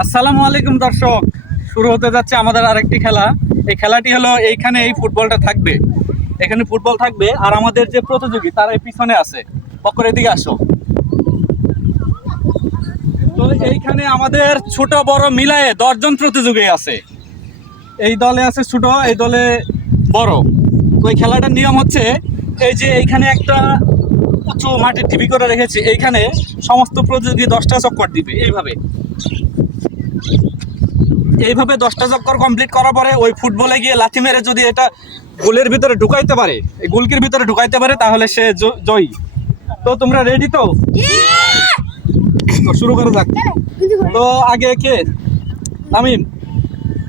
আসসালামু আলাইকুম দর্শক, শুরু হতে যাচ্ছে আমাদের আরেকটি খেলা। এই খেলাটি হলো এইখানে এই ফুটবলটা থাকবে, এখানে ফুটবল থাকবে আর আমাদের যে প্রতিযোগী তারা এই পিছনে আছে। বকরের দিকে আসো। তো এইখানে আমাদের ছোট বড় মিলায়ে 10 জন প্রতিযোগী আছে। এই দলে আছে ছোট, এই দলে বড়। তো এই খেলাটার নিয়ম হচ্ছে এই যে এইখানে একটা উঁচু মাটির ঢিবি করে রেখেছি, এইখানে সমস্ত প্রতিযোগী 10টা চক্কর দিবে। এইভাবে 10টা চক্কর কমপ্লিট করার পরে ওই ফুটবলে গিয়ে লাথি মেরে যদি এটা গোলের ভিতরে ঢুকাইতে পারে, এই গোলকির ভিতরে ঢুকাইতে পারে, তাহলে সে জয়ী। তো তোমরা রেডি তো? তো শুরু করা যাক। তো আগে কে? তামিম।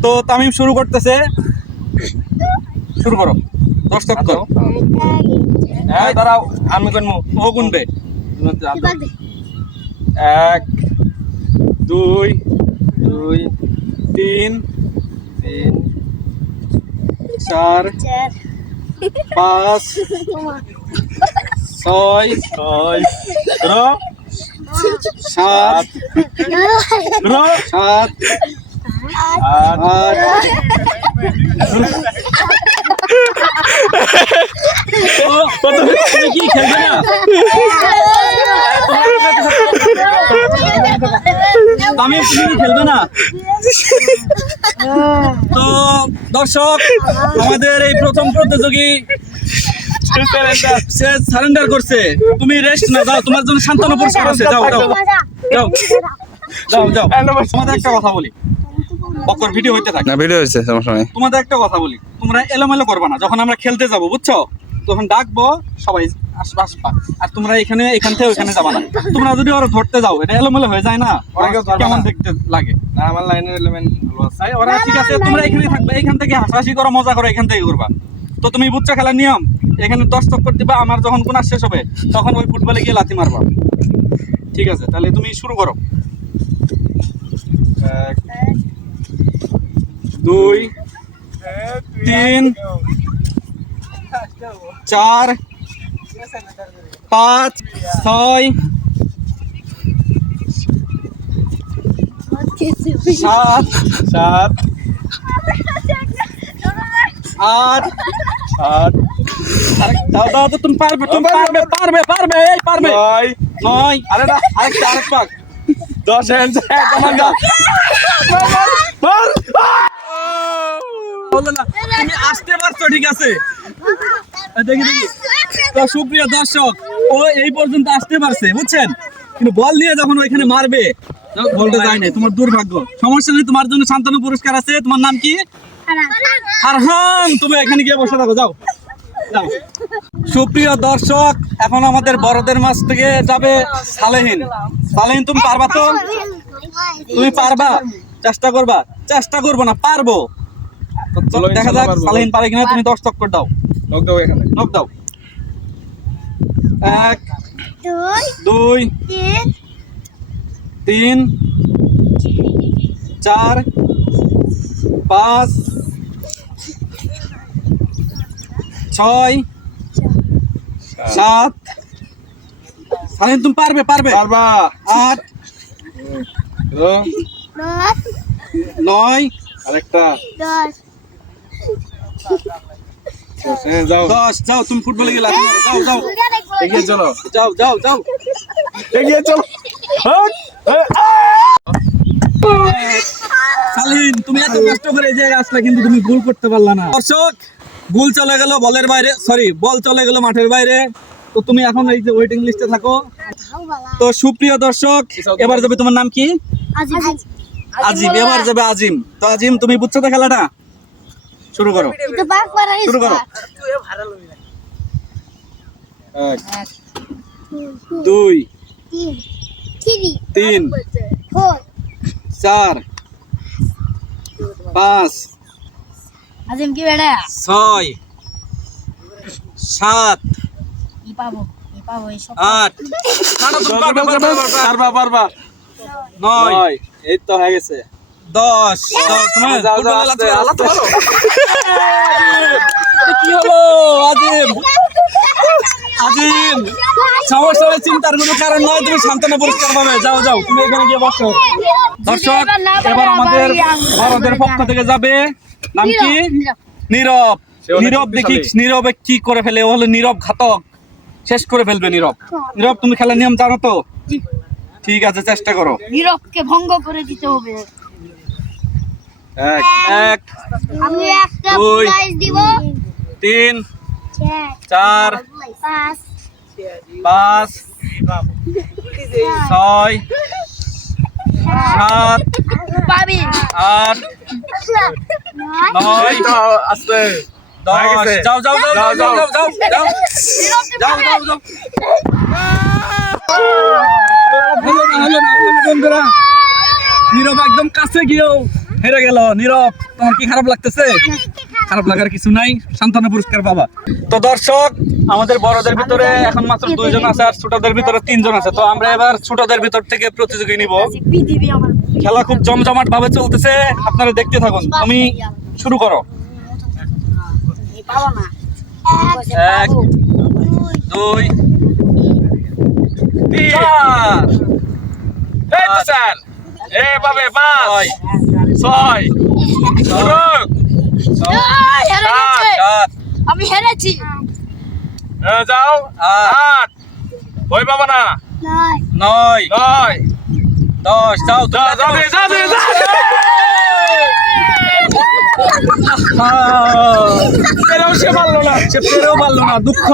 তো তামিম শুরু করতেছে, শুরু করো। 10 চক্কর। হ্যাঁ দাঁড়াও, আমি গুনবো। ও গুনবে। 1 2 3 4 5 6 7 তুমি কি খেলবে না? তামিম তুমি কি খেলবে না? তো দর্শক, আমাদের এই প্রথম প্রতিযোগী সে সারেন্ডার করছে। তুমি রেস্ট না, যাও, তোমার জন্য সান্ত্বনা পুরস্কার আছে। যাও যাও যাও যাও যাও। তোমাদের একটা কথা বলি, বকর ভিডিও হইতে থাকে না, ভিডিও হয়েছে, সমস্যা নেই। তোমাদের একটা কথা বলি, তোমরা এলোমেলো করবা না। যখন আমরা খেলতে যাব, বুঝছো, তখন ডাকবো, সবাই আসবা। আর তোমরা এখান থেকে ওইখানে যাবা না। তোমরা যদি ওরা ধরতে যাও, এটা এলোমেলো হয়ে যায় না, কেমন দেখতে লাগে না, আমার লাইনের এলিমেন্ট ভালো আছে। ওরা ঠিক আছে, তোমরা এখানে থাকবে, এখান থেকে হাসাহাসি করো, মজা করো, এখান থেকে করবা। তো তুমি বুঝছো খেলার নিয়ম? এখানে 10 চক্কর দিবা, আমার যখন কোন শেষ হবে তখন ওই ফুটবলে গিয়ে লাথি মারবা। ঠিক আছে, তাহলে তুমি শুরু করো। 1 2 3 4 5 6 7 8 দাও তো, তুমি পারবে, এই পারবে। 9 আরে না, আরেক পাক। 10 হ্যান্ড তুমি আসতে পারছো, ঠিক আছে। দেখি। তো সুপ্রিয় দর্শক, ও এই পর্যন্ত আসতে পারছে, বুঝছেন, কিন্তু বল নিয়ে যখন ওইখানে মারবে, বলটা যায় না। তোমার দুর্ভাগ্য। সমস্যা নেই, তোমার জন্য সান্ত্বনা পুরস্কার আছে। তোমার নাম কি? ফারহান। তুমি এখানে গিয়ে বসে থাকো, যাও যাও। সুপ্রিয় দর্শক, এখন আমাদের বড়দের মাঝ থেকে যাবে সালেহিন। তুমি পারবা তো? তুমি পারবা? চেষ্টা করবা? চেষ্টা করবো না, পারবো। দেখা যাক সালেহিন পারে কিনা। তুমি 10 চক্কর দাও। নক দাও, এখানে নক দাও। 1 2 3 4 5 6 7 সালেহিন তুমি পারবে? পারবা। 8 9 আরেকটা। 10 যাও। তুমি ফুটবলে গেলে যাও এগিয়ে চলো, যাও। এগিয়ে চলো। সালিন, তুমি এত কষ্ট করে এই জায়গায় আসলে, কিন্তু তুমি গোল করতে পারলা না। দর্শক, গোল চলে গেল বলের বাইরে, বল চলে গেল মাঠের বাইরে। তো তুমি এখন এই যে ওয়েটিং লিস্টে থাকো। তো সুপ্রিয় দর্শক, এবার যাবে, তোমার নাম কি? আজিম। এবার যাবে আজিম। তো আজিম, তুমি বুঝছো তো খেলাটা? শুরু করো। 1 2 3 4 5 আজিম কি বেড়া 6 7 পাবো এইসব 8 পারবা 9 এই তো হয়ে গেছে 10 কি হলো আজিম? আজিম সমস্যা হলে চিন্তার কোনো কারণ নয়, তুমি সান্ত্বনা পুরস্কার পাবে। যাও যাও, তুমি এখানে গিয়ে বসো। দর্শক, এবার আমাদের বড়দের পক্ষ থেকে যাবে, নাম কি? নীরব। নীরব দেখি নীরবে কি করে ফেলে, ও হলো নীরব ঘাতক, শেষ করে ফেলবে নীরব। নীরব, তুমি খেলার নিয়ম জানো তো? ঠিক আছে, চেষ্টা করো। নীরবকে ভঙ্গ করে দিতে হবে। এক এক, আমি একটা দুই, প্রাইজ দিব। 3, 4 4, 5 5, 6, 7, পাবি 8, 9, এই তো আস্তে 10। যাও যাও যাও যাও যাও যাও যাও যাও যাও যাও যাও। হলো না, হলো না, হলো না বন্ধুরা। নীরব একদম কাছে গিয়েও হেরে গেল। নীরব, তোমার কি খারাপ লাগতেছে? খারাপ লাগার কিছু নাই, সান্ত্বনা পুরস্কার পাবা। তো দর্শক, আমাদের বড়দের ভিতরে এখন মাত্র 2 জন আছে আর ছোটদের ভিতরে 3 জন আছে। তো আমরা এবার ছোটদের ভিতর থেকে প্রতিযোগী নিব। পৃথিবী আমার খেলা খুব জমজমাট ভাবে চলতেছে, আপনারা দেখতে থাকুন। তুমি শুরু করো। পাবো না। 1, 2, 3, 4, এই তো স্যার এ পাবে 5 6 হেরে গেছে। 7, আমি হেরেছি। যাও 8 ওই পাবো না 9, 9 10। যাও যাও যাও দে, যাও দে, যাও দে। এরাও সে পারলো না। সে পেরেও পারলো না, দুঃখ।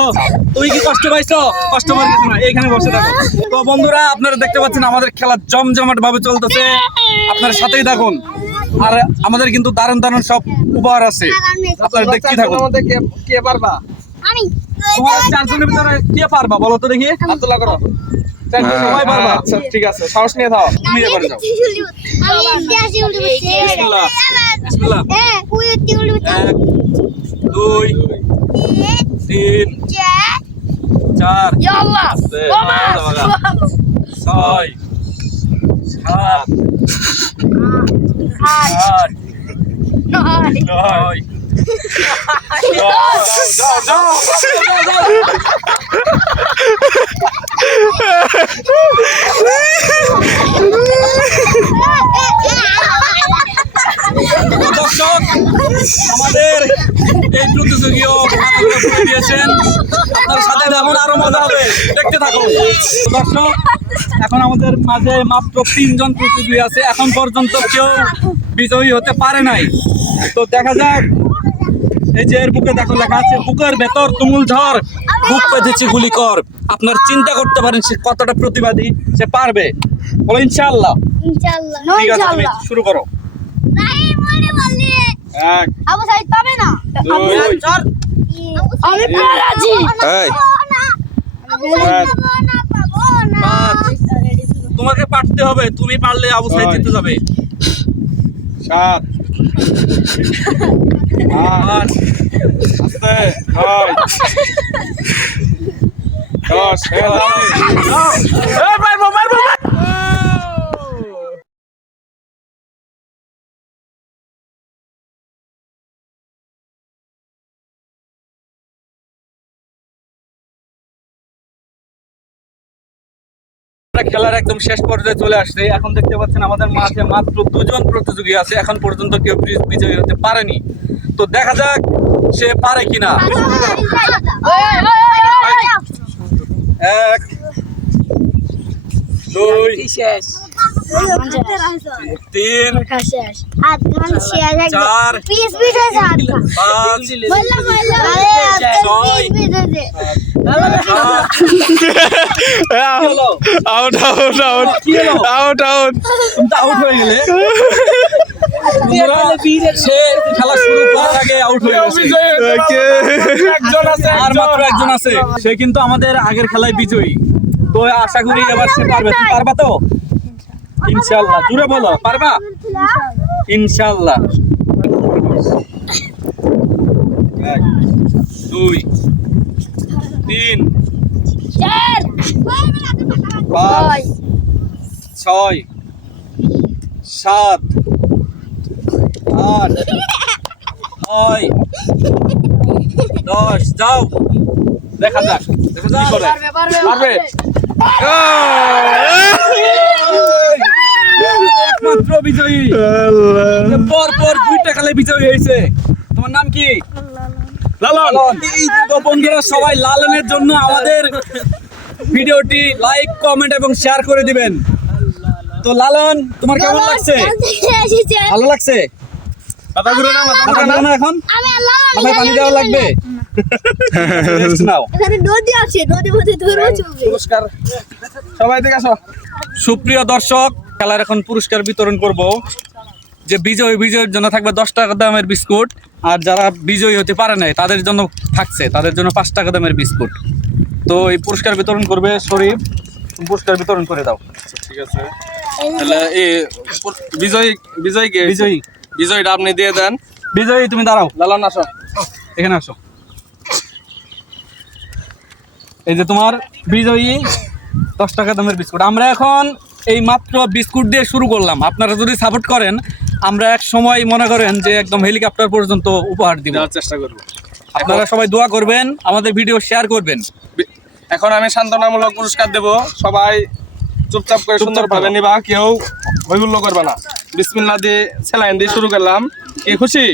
তুমি কি কষ্ট পাইছো? কষ্ট পাওয়ার কিছু না, এইখানে বসে থাকো। তো বন্ধুরা, আপনারা দেখতে পাচ্ছেন আমাদের খেলা জমজমাট ভাবে চলতেছে, আপনারা সাথেই থাকুন। আর আমাদের কিন্তু দারুণ দারুণ সব উপহার আছে, আপনারা দেখতে থাকুন। মধ্যে কে কে পারবা? আমি তোমার 4 জনের ভিতরে কে পারবা বলো তো দেখি? আব্দুল্লাহ করো। সবাই পারবা। আচ্ছা ঠিক আছে, সাহস নিয়ে দাও। তুমি এবারে যাও। বিসমিল্লাহ, বিসমিল্লাহ। 1, 2, 3, 4, ইয়া আল্লাহ। আস্তে, বাবা। 6, 7, 8, 9। যাও যাও দর্শক, আমাদের এই প্রতিযোগীও আনন্দ করে দিয়েছেন। আপনার সাথে এখন আরো মজা হবে, দেখতে থাকুন। দর্শক, এখন আমাদের মাঝে মাত্র 3 জন প্রতিযোগী আছে, এখন পর্যন্ত কেউ বিজয়ী হতে পারে নাই। তো দেখা যাক। এই যে এর বুকে দেখো লেখা আছে, বুকের ভেতর তুমুল ঝড়, বুক পেতেছে গুলি কর। আপনার চিন্তা করতে পারেন সে কতটা প্রতিবাদী, সে পারবে। বলো ইনশাআল্লাহ। ইনশাআল্লাহ। ঠিক আছে, তুমি শুরু করো। এক আবু সাইদ পাবে না। 2 আমি পেরেছি। এই 5, তোমাকে পারতে হবে, তুমি পারলে আবু সাইদ জিতে যাবে। 7 8 আস্তে 9 10 এই মারবো মারবো আমরা খেলার একদম শেষ পর্যায়ে চলে আসছে। এখন দেখতে পাচ্ছেন আমাদের মাঝে মাত্র 2 জন প্রতিযোগী আছে, এখন পর্যন্ত কেউ বিজয়ী হতে পারেনি। তো দেখা যাক সে পারে কিনা। 1, 2, 3, 4, 5, 6, out out out out out তুমি তো আউট হয়ে গেলে। সে খেলা শুরু করার আগে আউট হয়ে গেছে। একজন আছে আর মাত্র একজন আছে, সে কিন্তু আমাদের আগের খেলায় বিজয়ী। তো আশা করি এবার সে পারবে। তুমি পারবা তো? ইনশাআল্লাহ। জোরে বলো, পারবা? ইনশাআল্লাহ। 1, 2, 3, 5, 6, 7, 8, 9, 10। যাও দেখা যাক কি করে। পারবে একমাত্র বিজয়ী, পর পর 2টা খেলে বিজয়ী হয়েছে। তোমার নাম কি? লালন। তো বন্ধুরা সবাই লালনের জন্য আমাদের ভিডিওটি লাইক, কমেন্ট এবং শেয়ার করে দিবেন। তো লালন, তোমার কেমন লাগছে? ভালো লাগছে? মাথা ঘুরে না, মাথা মাথা ঘুরে না এখন? আমি আল্লাহ মাথায় পানি দেওয়া লাগবে? Rest নাও। এখানে নদী আছে, নদীর মধ্যে ধরো চলবে। পুরস্কার সবাই দিকে আসো। সুপ্রিয় দর্শক, খেলার এখন পুরস্কার বিতরণ করব। যে বিজয়ের জন্য থাকবে 10 টাকা দামের বিস্কুট, আর যারা বিজয়ী হতে পারে নাই তাদের জন্য থাকছে, তাদের জন্য 5 টাকা দামের বিস্কুট। তো এই পুরস্কার বিতরণ করবে শরীফ। পুরস্কার বিতরণ করে দাও। ঠিক আছে, তাহলে এই বিজয়কে বিজয়টা আপনি দিয়ে দেন। বিজয়ী তুমি দাঁড়াও, লালন আসো। এখানে আসো। এই যে তোমার বিজয়ী 10 টাকা দামের বিস্কুট। আমরা এখন এই মাত্র বিস্কুট দিয়ে শুরু করলাম। আপনারা যদি সাপোর্ট করেন, আমরা এক সময় মনে করেন যে একদম হেলিকপ্টার পর্যন্ত উপহার দিব। দেওয়ার চেষ্টা করবো। আপনারা সবাই দোয়া করবেন, আমাদের ভিডিও শেয়ার করবেন। এখন আমি সান্ত্বনামূলক পুরস্কার দেব, সবাই চুপচাপ করে সুন্দরভাবে নিবা, কেউ হৈহুল্লো করবে না। বিসমিল্লাহ দিয়ে স্যালাইন দিয়ে শুরু করলাম। কে খুশি?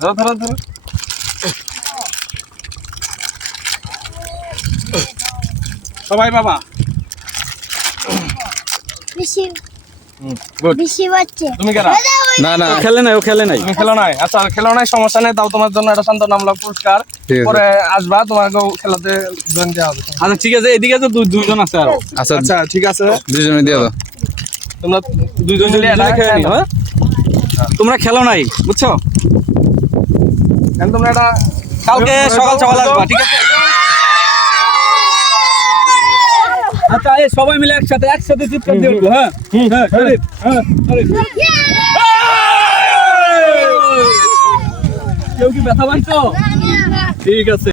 ধরো ধরো ধরো। সবাই বাবা বেশি গুড। বেশি বাচ্চা তুমি কেনা? না না ও খেলে নাই, ও খেলে নাই। তুমি খেলো নাই? আচ্ছা খেলো নাই, সমস্যা নেই। তাও তোমার জন্য একটা সান্ত্বনামূলক পুরস্কার। ঠিক আছে। পরে আসবা, তোমাকেও খেলাতে জয়েন দেওয়া হবে। আচ্ছা ঠিক আছে, এদিকে তো দুইজন আছে আরো। আচ্ছা আচ্ছা ঠিক আছে, দুজনে দিয়ে দাও। তোমরা দুইজন মিলে এটা খেয়ে নিও, হ্যাঁ? তোমরা খেলো নাই, বুঝছো? তোমরা এটা কালকে সকাল সকাল আসবা, ঠিক আছে? আচ্ছা এই সবাই মিলে একসাথে চিৎকার দিয়ে উঠবো, হ্যাঁ? হ্যাঁ, শরীফ, হ্যাঁ, শরীফ। কেউ কি ব্যথা পাইছো? ঠিক আছে।